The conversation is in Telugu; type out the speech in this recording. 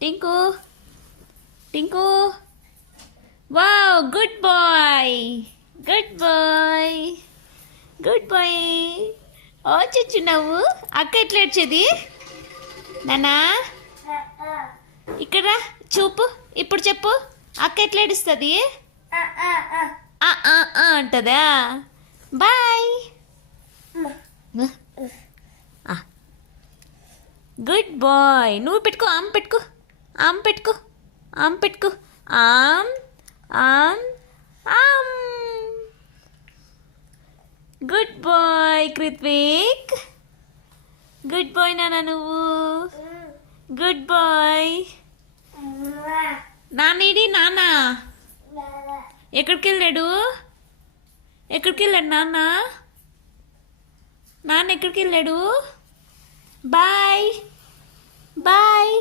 Tinku Tinku wow good boy good boy good boy. ఓ చుచ్చు నవ్వు. అక్క ఎట్లా ఏడ్చేది నానా? ఇక్కడ చూపు. ఇప్పుడు చెప్పు అక్క ఎట్లా ఏడుస్తుంది అంటదా? బాయ్. Good bye. నువ్వు పెట్టుకో. ఆమ్ పెట్టుకో. ఆమ్ పెట్టుకో. ఆమ్ పెట్టుకో. ఆమ్ ఆమ్ ఆమ్. Good boy Krithvik. Good boy నాన్న నువ్వు. Good bye. నాన్నేడి నాన్న ఎక్కడికి వెళ్ళాడు? ఎక్కడికి వెళ్ళాడు నాన్న? నాన్న ఎక్కడికి వెళ్ళాడు? Bye bye.